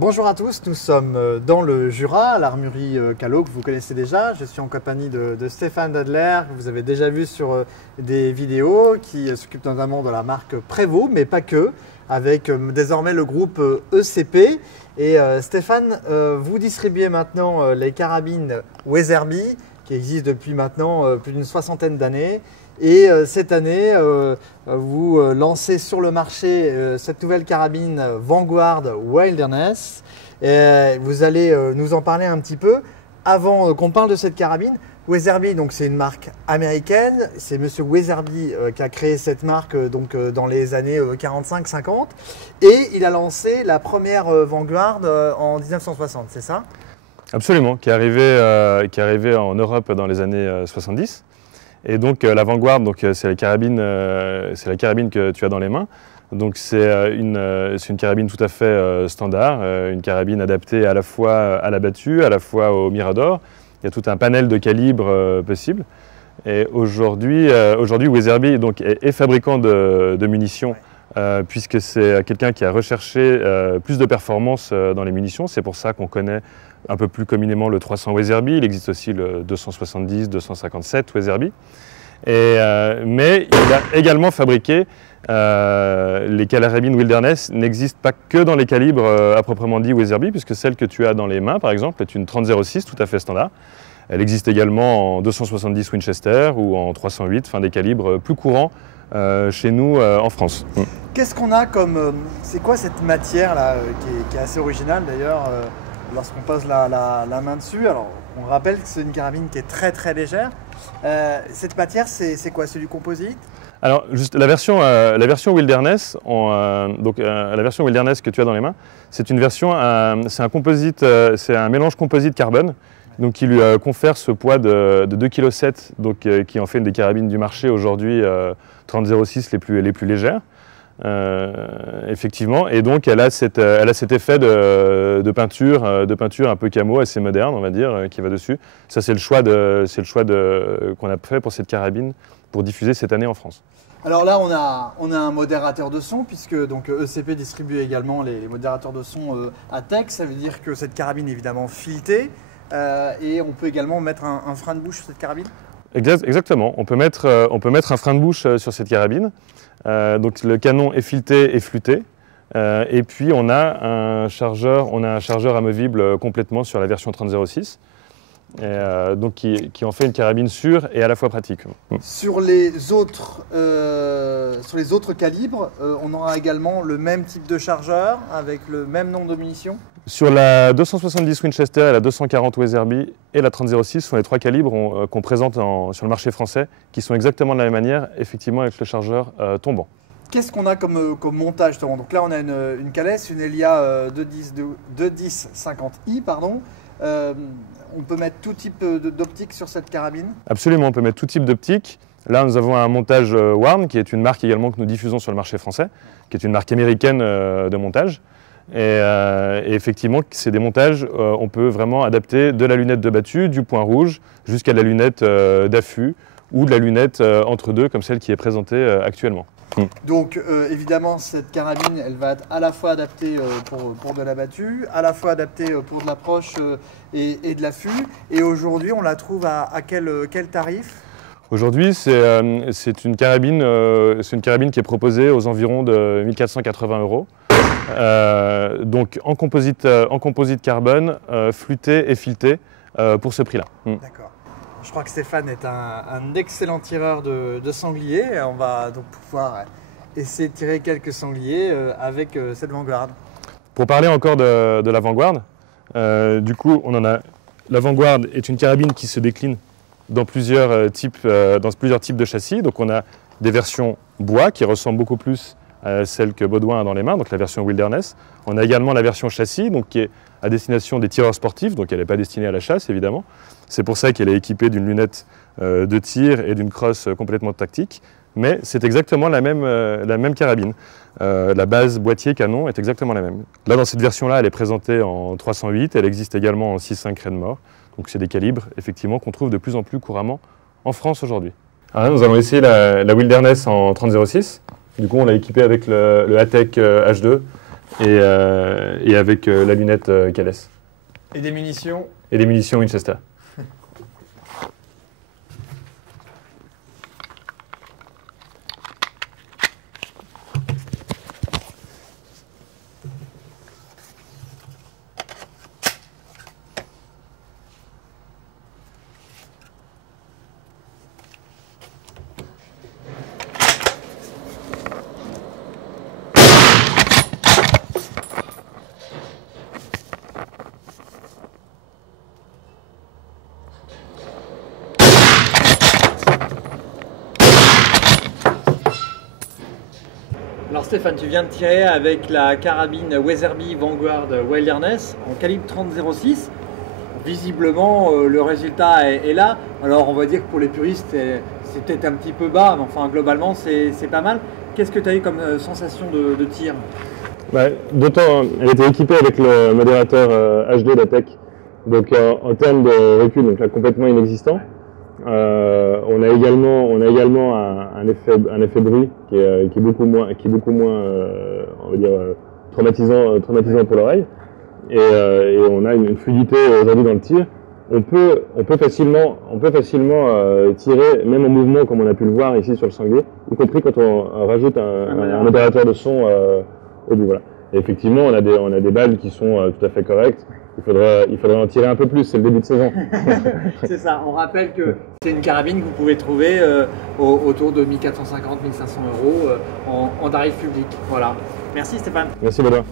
Bonjour à tous, nous sommes dans le Jura, à l'armurerie Callot que vous connaissez déjà. Je suis en compagnie de Stéphane Dadler, que vous avez déjà vu sur des vidéos, qui s'occupe notamment de la marque Prévost, mais pas que, avec désormais le groupe ECP. Et Stéphane, vous distribuez maintenant les carabines Weatherby, qui existent depuis maintenant plus d'une soixantaine d'années. Et cette année, vous lancez sur le marché cette nouvelle carabine Vanguard Wilderness. Et vous allez nous en parler un petit peu. Avant qu'on parle de cette carabine, Weatherby, donc c'est une marque américaine. C'est Monsieur Weatherby qui a créé cette marque dans les années 45-50. Et il a lancé la première Vanguard en 1960, c'est ça? Absolument, qui est arrivée en Europe dans les années 70. Et donc la Vanguard, c'est la carabine que tu as dans les mains. Donc c'est une carabine tout à fait standard, une carabine adaptée à la fois à la battue, à la fois au mirador. Il y a tout un panel de calibres possibles. Et aujourd'hui, Weatherby est fabricant de munitions, puisque c'est quelqu'un qui a recherché plus de performance dans les munitions. C'est pour ça qu'on connaît un peu plus communément le 300 Weatherby. Il existe aussi le 270, 257 Weatherby. Mais il a également fabriqué les carabines Wilderness n'existent pas que dans les calibres à proprement dit Weatherby, puisque celle que tu as dans les mains, par exemple, est une 30-06 tout à fait standard. Elle existe également en 270 Winchester ou en 308, enfin des calibres plus courants chez nous en France. Qu'est-ce qu'on a comme... c'est quoi cette matière là qui est assez originale d'ailleurs lorsqu'on pose la main dessus? Alors, on rappelle que c'est une carabine qui est très très légère. Cette matière, c'est quoi? C'est du composite? Alors, juste la version Wilderness, la version Wilderness que tu as dans les mains, c'est une version, c'est un composite, c'est un mélange composite carbone, donc qui lui confère ce poids de 2,7 kg, qui en fait une des carabines du marché aujourd'hui 30-06 les plus légères. Effectivement, et donc elle a cet effet de peinture un peu camo assez moderne, on va dire, qui va dessus. Ça, c'est le choix qu'on a fait pour cette carabine pour diffuser cette année en France. Alors là, on a un modérateur de son, puisque ECP distribue également les modérateurs de son ATEX. Ça veut dire que cette carabine est évidemment filetée, et on peut également mettre un frein de bouche sur cette carabine. Exactement, on peut mettre un frein de bouche sur cette carabine. Donc le canon est fileté et flûté, et puis on a un chargeur amovible complètement sur la version 30-06, donc qui en fait une carabine sûre et à la fois pratique. Sur les autres calibres, on aura également le même type de chargeur avec le même nombre de munitions? Sur la 270 Winchester et la 240 Weatherby et la 30-06 sont les trois calibres qu'on présente sur le marché français, qui sont exactement de la même manière, effectivement avec le chargeur tombant. Qu'est-ce qu'on a comme montage? Donc là, on a une Calès, une Elia 210-50i, pardon. On peut mettre tout type d'optique sur cette carabine? Absolument, on peut mettre tout type d'optique. Là, nous avons un montage Warn, qui est une marque également que nous diffusons sur le marché français, qui est une marque américaine de montage. Et effectivement, c'est des montages, on peut vraiment adapter de la lunette de battue, du point rouge, jusqu'à la lunette d'affût ou de la lunette entre deux, comme celle qui est présentée actuellement. Donc évidemment, cette carabine, elle va être à la fois adaptée pour de la battue, à la fois adaptée pour de l'approche et de l'affût. Et aujourd'hui, on la trouve à quel tarif? Aujourd'hui, c'est une carabine qui est proposée aux environs de 1 480 €. Donc en composite carbone, flûté et fileté pour ce prix-là. D'accord. Je crois que Stéphane est un excellent tireur de sangliers. On va donc pouvoir essayer de tirer quelques sangliers avec cette Vanguard. Pour parler encore de la Vanguard, du coup, la Vanguard est une carabine qui se décline dans plusieurs types de châssis. Donc on a des versions bois qui ressemblent beaucoup plus à celle que Baudouin a dans les mains, donc la version Wilderness. On a également la version châssis, donc qui est à destination des tireurs sportifs, donc elle n'est pas destinée à la chasse évidemment. C'est pour ça qu'elle est équipée d'une lunette de tir et d'une crosse complètement tactique, mais c'est exactement la même carabine. La base boîtier canon est exactement la même. Là, dans cette version-là, elle est présentée en 308, elle existe également en 6.5 Creedmoor, donc c'est des calibres effectivement qu'on trouve de plus en plus couramment en France aujourd'hui. Alors là, nous allons essayer la Wilderness en 30-06. Du coup, on l'a équipée avec le ATEC H2 et avec la lunette Cales. Et des munitions? Et des munitions Winchester. Alors Stéphane, tu viens de tirer avec la carabine Weatherby Vanguard Wilderness en calibre 30-06. Visiblement, le résultat est là. Alors on va dire que pour les puristes, c'est peut-être un petit peu bas, mais enfin globalement c'est pas mal. Qu'est-ce que tu as eu comme sensation de tir? D'autant, elle était équipée avec le modérateur HD d'Attec, donc en termes de recul, donc là complètement inexistant. On a également un effet bruit qui est beaucoup moins, on va dire, traumatisant pour l'oreille. Et on a une fluidité aujourd'hui dans le tir. On peut facilement tirer, même en mouvement, comme on a pu le voir ici sur le sanglier, y compris quand on rajoute un modérateur de son au bout. Voilà. Et effectivement, on a des balles qui sont tout à fait correctes. Il faudrait en tirer un peu plus, c'est le début de saison. C'est ça, on rappelle que c'est une carabine que vous pouvez trouver autour de 1450-1500 € en tarif public. Voilà. Merci Stéphane. Merci Benoît.